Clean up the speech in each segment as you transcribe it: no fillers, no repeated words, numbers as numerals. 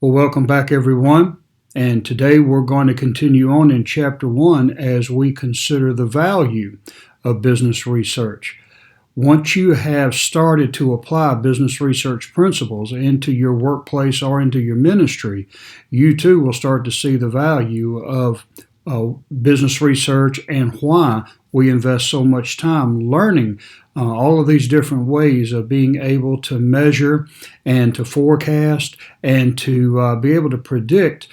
Well, welcome back, everyone. And today we're going to continue on in Chapter 1 as we consider the value of business research. Once you have started to apply business research principles into your workplace or into your ministry, you too will start to see the value of business research and why we invest so much time learning all of these different ways of being able to measure and to forecast and to be able to predict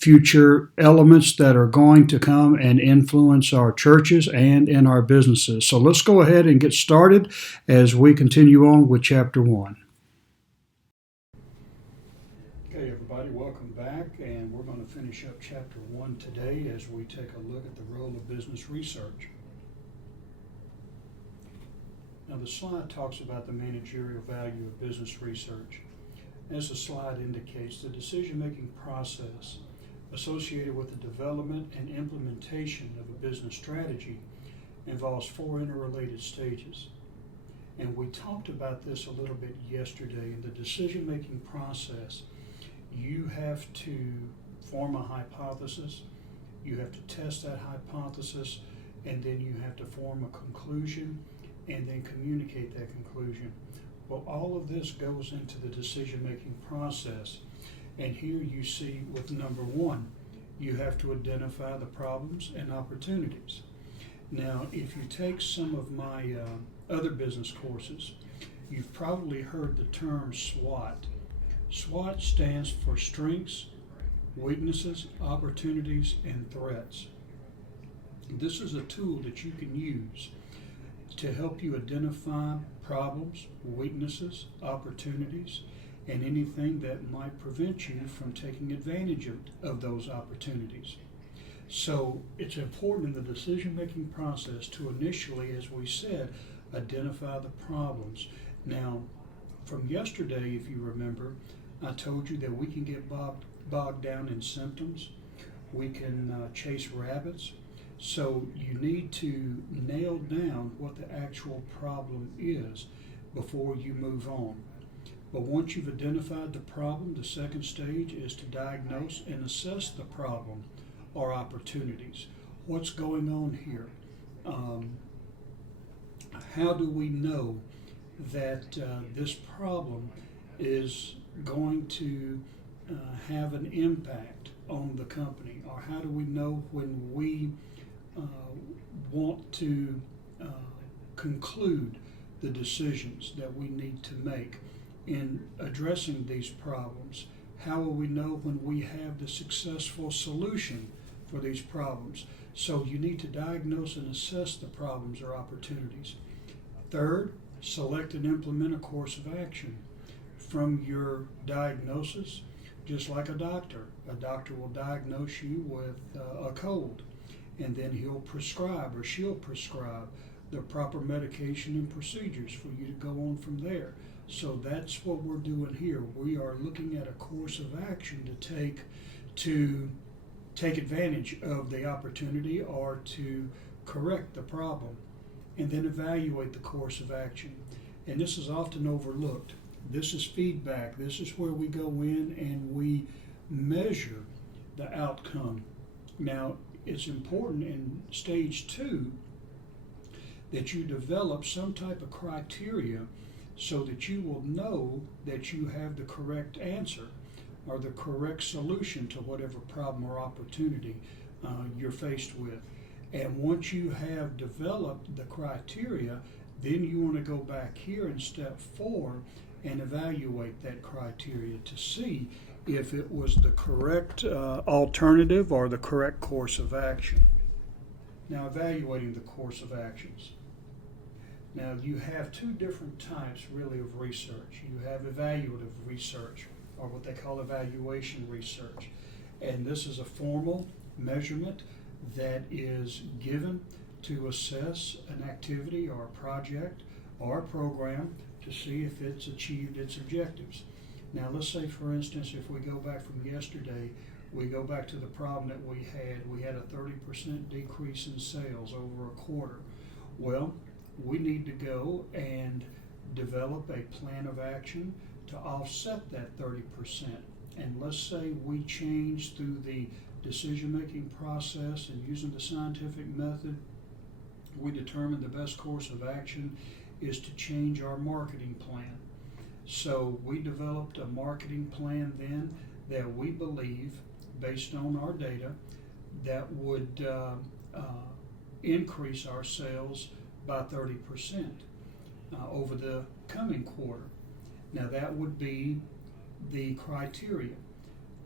future elements that are going to come and influence our churches and in our businesses. So let's go ahead and get started as we continue on with Chapter 1. Okay, everybody, welcome back, and we're going to finish up Chapter 1 today as we take a look at the role of business research. Now, the slide talks about the managerial value of business research. As the slide indicates, the decision-making process associated with the development and implementation of a business strategy involves four interrelated stages. And we talked about this a little bit yesterday. In the decision-making process, you have to form a hypothesis, you have to test that hypothesis, and then you have to form a conclusion and then communicate that conclusion. Well, all of this goes into the decision-making process. And here you see with number 1, you have to identify the problems and opportunities. Now, if you take some of my other business courses, you've probably heard the term SWOT. SWOT stands for strengths, weaknesses, opportunities, and threats. This is a tool that you can use to help you identify problems, weaknesses, opportunities, and anything that might prevent you from taking advantage of those opportunities. So it's important in the decision-making process to initially, as we said, identify the problems. Now, from yesterday, if you remember, I told you that we can get bogged down in symptoms. We can chase rabbits. So you need to nail down what the actual problem is before you move on. But once you've identified the problem, the second stage is to diagnose and assess the problem or opportunities. What's going on here? How do we know that this problem is going to have an impact on the company? Or how do we know when we want to conclude the decisions that we need to make in addressing these problems? How will we know when we have the successful solution for these problems? So you need to diagnose and assess the problems or opportunities. Third, select and implement a course of action. From your diagnosis, just like a doctor will diagnose you with a cold, and then he'll prescribe or she'll prescribe the proper medication and procedures for you to go on from there. So that's what we're doing here. We are looking at a course of action to take advantage of the opportunity or to correct the problem, and then evaluate the course of action. And this is often overlooked. This is feedback. This is where we go in and we measure the outcome. Now, it's important in stage 2 that you develop some type of criteria so that you will know that you have the correct answer or the correct solution to whatever problem or opportunity you're faced with. And once you have developed the criteria, then you want to go back here in step 4 and evaluate that criteria to see if it was the correct alternative or the correct course of action. Now, evaluating the course of actions. Now, you have two different types really of research. You have evaluative research, or what they call evaluation research. And this is a formal measurement that is given to assess an activity or a project or a program to see if it's achieved its objectives. Now, let's say, for instance, if we go back from yesterday, we go back to the problem that we had a 30% decrease in sales over a quarter. Well, we need to go and develop a plan of action to offset that 30%. and let's say we change through the decision-making process and using the scientific method, we determine the best course of action is to change our marketing plan. So we developed a marketing plan then that we believe, based on our data, that would increase our sales by 30% over the coming quarter. Now that would be the criteria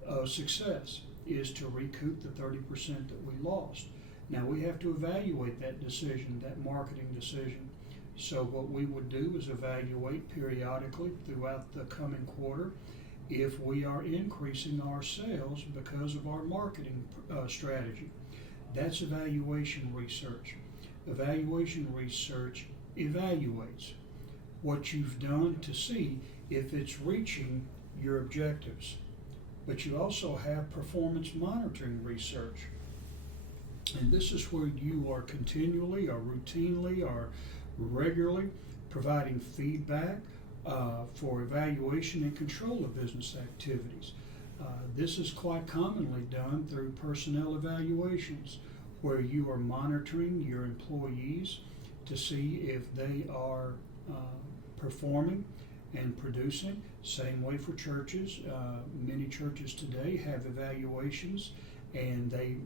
of success, is to recoup the 30% that we lost. Now we have to evaluate that decision, that marketing decision. So what we would do is evaluate periodically throughout the coming quarter if we are increasing our sales because of our marketing strategy. That's evaluation research. Evaluation research evaluates what you've done to see if it's reaching your objectives. But you also have performance monitoring research. And this is where you are continually or routinely or regularly providing feedback for evaluation and control of business activities. This is quite commonly done through personnel evaluations, where you are monitoring your employees to see if they are performing and producing. Same way for churches. Many churches today have evaluations, and they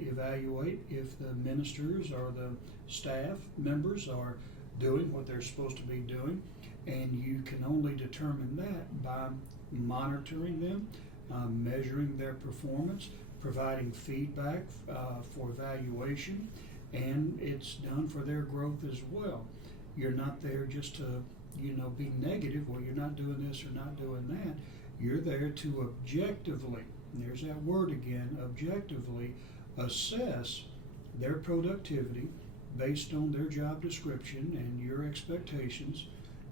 evaluate if the ministers or the staff members are doing what they're supposed to be doing, and you can only determine that by monitoring them, measuring their performance, providing feedback for evaluation, and it's done for their growth as well. You're not there just to be negative, well, you're not doing this or not doing that. You're there to objectively, and there's that word again, objectively assess their productivity based on their job description and your expectations,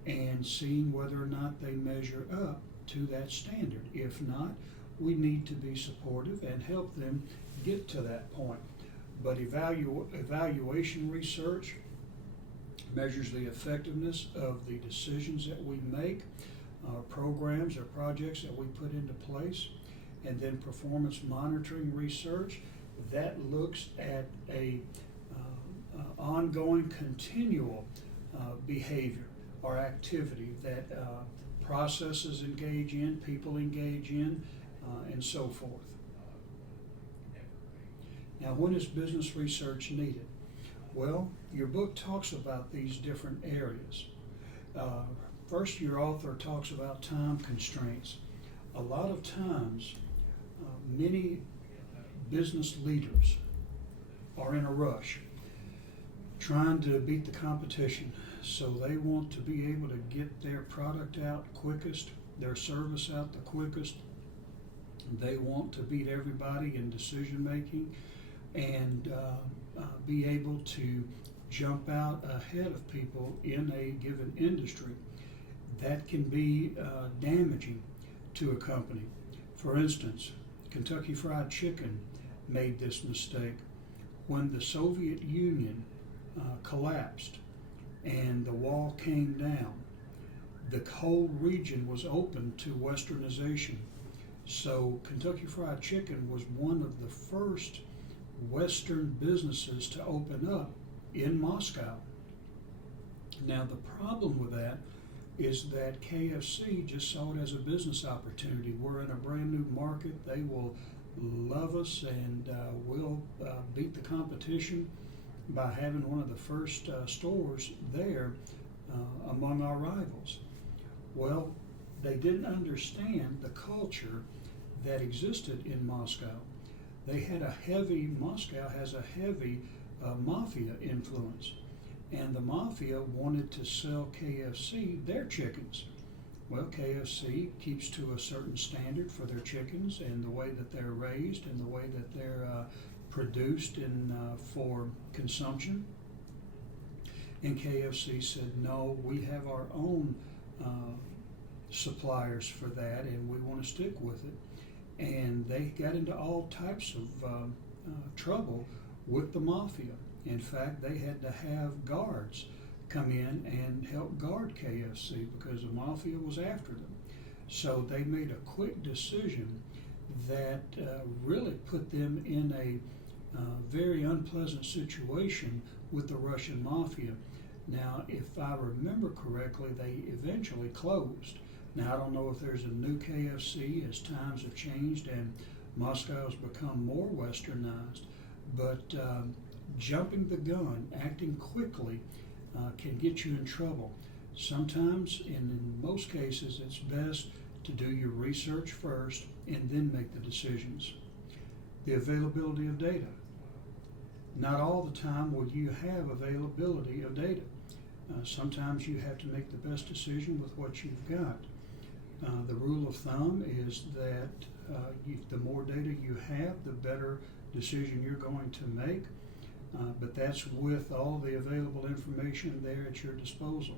and seeing whether or not they measure up to that standard. If not, we need to be supportive and help them get to that point. But evaluation research measures the effectiveness of the decisions that we make, programs or projects that we put into place. And then performance monitoring research, that looks at a ongoing, continual behavior or activity that processes engage in, people engage in, and so forth. Now, when is business research needed? Well, your book talks about these different areas. First, your author talks about time constraints. A lot of times, many business leaders are in a rush, trying to beat the competition. So they want to be able to get their product out quickest, their service out the quickest. They want to beat everybody in decision making and be able to jump out ahead of people in a given industry. That can be damaging to a company. For instance, Kentucky Fried Chicken made this mistake. When the Soviet Union collapsed and the wall came down, the whole region was open to westernization. So Kentucky Fried Chicken was one of the first Western businesses to open up in Moscow. Now the problem with that is that KFC just saw it as a business opportunity. We're in a brand new market. They will love us, and we'll beat the competition by having one of the first stores there among our rivals. Well, they didn't understand the culture that existed in Moscow. Moscow has a heavy mafia influence, and the mafia wanted to sell KFC their chickens. Well, KFC keeps to a certain standard for their chickens and the way that they're raised and the way that they're produced for consumption. And KFC said, no, we have our own suppliers for that, and we want to stick with it. And they got into all types of trouble with the mafia. In fact, they had to have guards come in and help guard KFC because the mafia was after them. So they made a quick decision that really put them in a very unpleasant situation with the Russian mafia. Now, if I remember correctly, they eventually closed. Now, I don't know if there's a new KFC as times have changed and Moscow has become more westernized, but jumping the gun, acting quickly, can get you in trouble. Sometimes, and in most cases, it's best to do your research first and then make the decisions. The availability of data. Not all the time will you have availability of data. Sometimes you have to make the best decision with what you've got. The rule of thumb is that the more data you have, the better decision you're going to make. But that's with all the available information there at your disposal.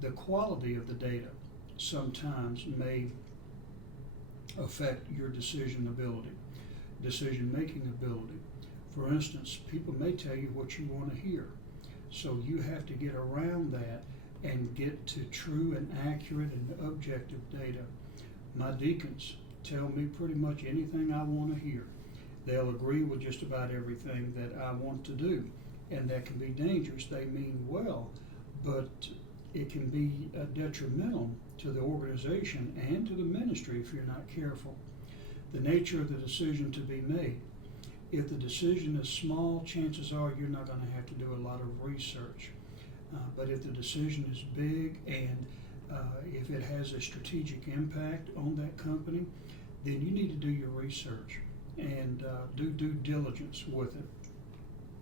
The quality of the data sometimes may affect your decision making ability. For instance, people may tell you what you want to hear. So you have to get around that and get to true and accurate and objective data. My deacons tell me pretty much anything I want to hear. They'll agree with just about everything that I want to do, and that can be dangerous. They mean well, but it can be detrimental to the organization and to the ministry if you're not careful. The nature of the decision to be made. If the decision is small, chances are you're not going to have to do a lot of research. But if the decision is big and if it has a strategic impact on that company, then you need to do your research and do due diligence with it.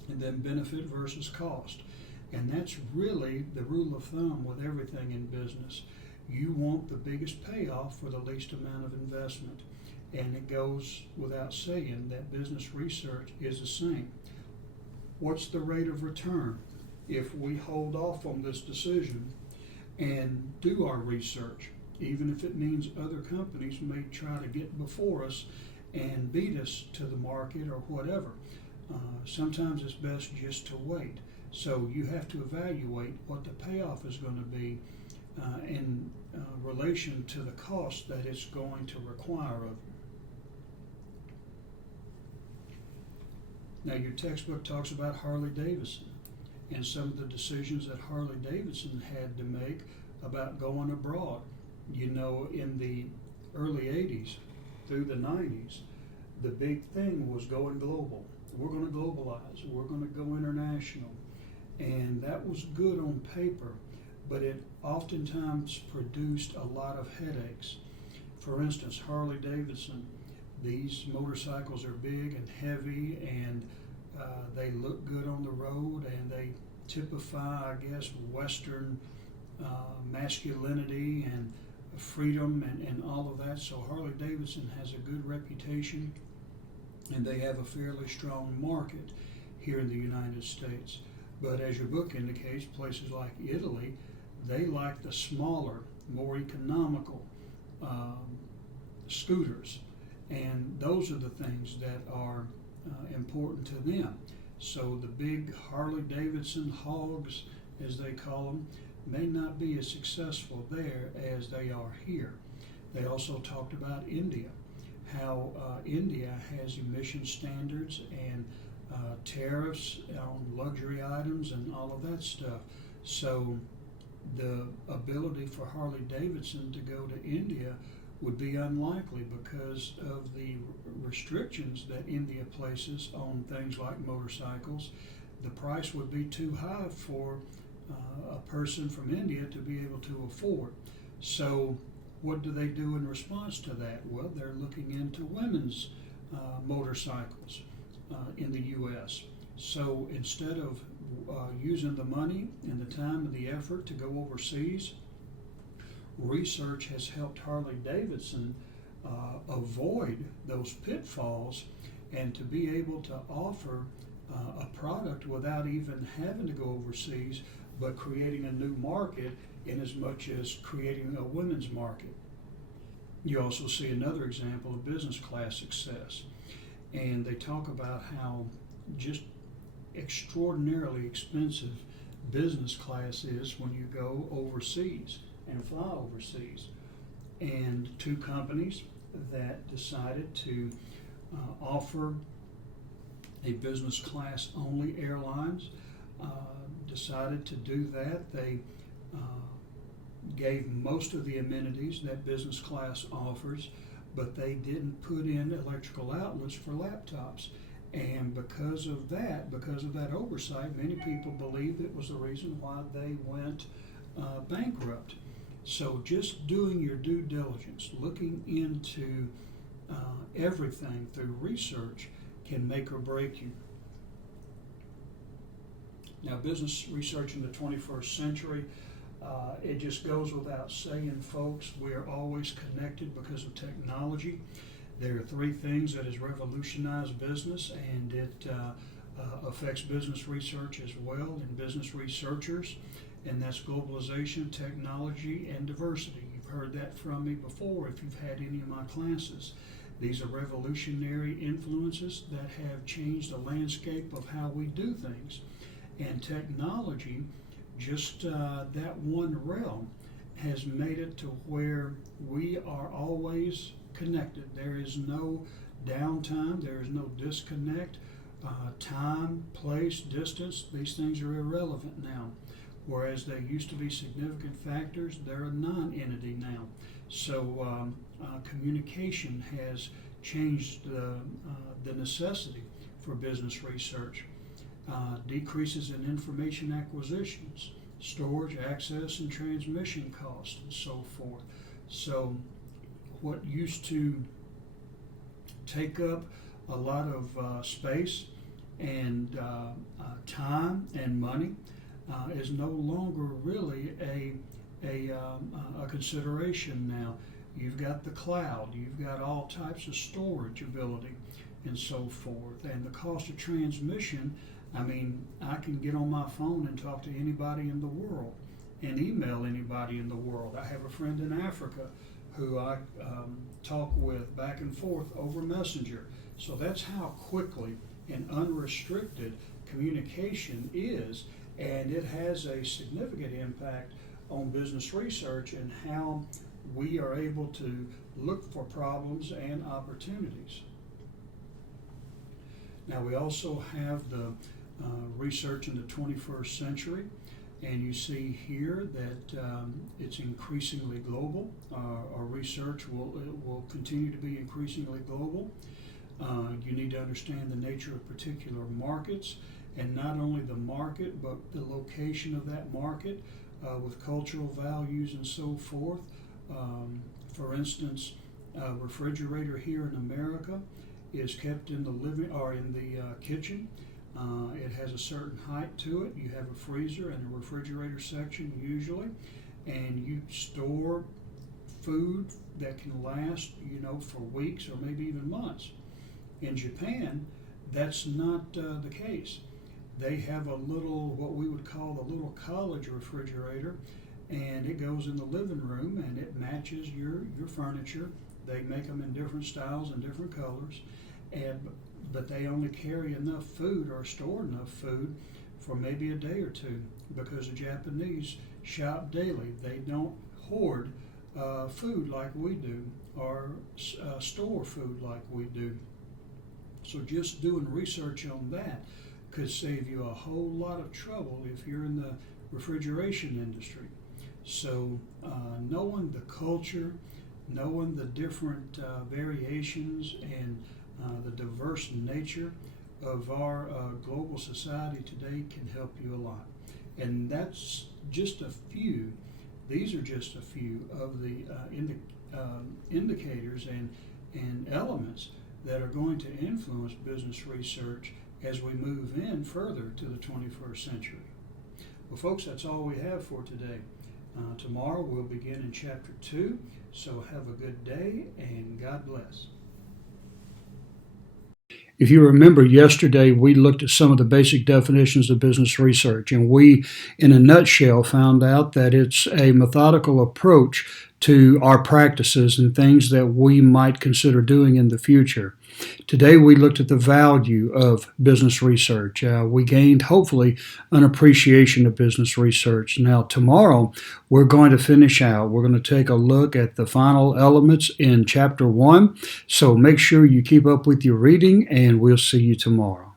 And then benefit versus cost. And that's really the rule of thumb with everything in business. You want the biggest payoff for the least amount of investment. And it goes without saying that business research is the same. What's the rate of return if we hold off on this decision and do our research, even if it means other companies may try to get before us and beat us to the market or whatever? Sometimes it's best just to wait. So you have to evaluate what the payoff is going to be in relation to the cost that it's going to require of you. Now, your textbook talks about Harley-Davidson and some of the decisions that Harley-Davidson had to make about going abroad. You know, in the early 80s through the 90s, the big thing was going global. We're going to globalize. We're going to go international. And that was good on paper, but it oftentimes produced a lot of headaches. For instance, Harley-Davidson, these motorcycles are big and heavy, and they look good on the road, and they typify, I guess, Western masculinity and freedom and all of that. So Harley-Davidson has a good reputation, and they have a fairly strong market here in the United States. But as your book indicates, places like Italy, they like the smaller, more economical scooters. And those are the things that are important to them. So the big Harley-Davidson hogs, as they call them, may not be as successful there as they are here. They also talked about India, how India has emission standards and tariffs on luxury items and all of that stuff. So the ability for Harley-Davidson to go to India would be unlikely because of the restrictions that India places on things like motorcycles. The price would be too high for a person from India to be able to afford. So what do they do in response to that? Well, they're looking into women's motorcycles in the U.S. So instead of using the money and the time and the effort to go overseas, research has helped Harley-Davidson avoid those pitfalls and to be able to offer a product without even having to go overseas, but creating a new market in as much as creating a women's market. You also see another example of business class success. And they talk about how just extraordinarily expensive business class is when you go overseas and fly overseas. and two companies that decided to offer a business class only airlines decided to do that. They gave most of the amenities that business class offers, but they didn't put in electrical outlets for laptops. And because of that oversight, many people believed it was the reason why they went bankrupt. So just doing your due diligence, looking into everything through research can make or break you. Now, business research in the 21st century, it just goes without saying, folks, we are always connected because of technology. There are three things that has revolutionized business, and it affects business research as well and business researchers, and that's globalization, technology, and diversity. You've heard that from me before if you've had any of my classes. These are revolutionary influences that have changed the landscape of how we do things. And technology, just that one realm, has made it to where we are always connected. There is no downtime, there is no disconnect. Time, place, distance, these things are irrelevant now. Whereas they used to be significant factors, they're a non-entity now. So communication has changed the necessity for business research. Decreases in information acquisitions, storage, access, and transmission costs, and so forth. So what used to take up a lot of space and time and money is no longer really a consideration now. You've got the cloud, you've got all types of storage ability, and so forth. And the cost of transmission, I mean, I can get on my phone and talk to anybody in the world and email anybody in the world. I have a friend in Africa who I talk with back and forth over Messenger. So that's how quickly and unrestricted communication is, and it has a significant impact on business research and how we are able to look for problems and opportunities. Now, we also have the research in the 21st century, and you see here that it's increasingly global. Our research will continue to be increasingly global. You need to understand the nature of particular markets, and not only the market, but the location of that market with cultural values and so forth. For instance, a refrigerator here in America is kept in the living or in the kitchen. It has a certain height to it. You have a freezer and a refrigerator section usually, and you store food that can last, for weeks or maybe even months. In Japan, that's not the case. They have a little, what we would call the little college refrigerator, and it goes in the living room and it matches your furniture. They make them in different styles and different colors, but they only carry enough food or store enough food for maybe a day or two, because the Japanese shop daily. They don't hoard food like we do or store food like we do. So just doing research on that could save you a whole lot of trouble if you're in the refrigeration industry. So knowing the culture, knowing the different variations and the diverse nature of our global society today can help you a lot. And that's just a few. These are just a few of the indicators and elements that are going to influence business research as we move in further to the 21st century. Well, folks, that's all we have for today. Tomorrow we'll begin in Chapter 2, so have a good day and God bless. If you remember yesterday, we looked at some of the basic definitions of business research, and we, in a nutshell, found out that it's a methodical approach to our practices and things that we might consider doing in the future. Today we looked at the value of business research. We gained, hopefully, an appreciation of business research. Now tomorrow we're going to finish out. We're going to take a look at the final elements in Chapter 1. So make sure you keep up with your reading, and we'll see you tomorrow.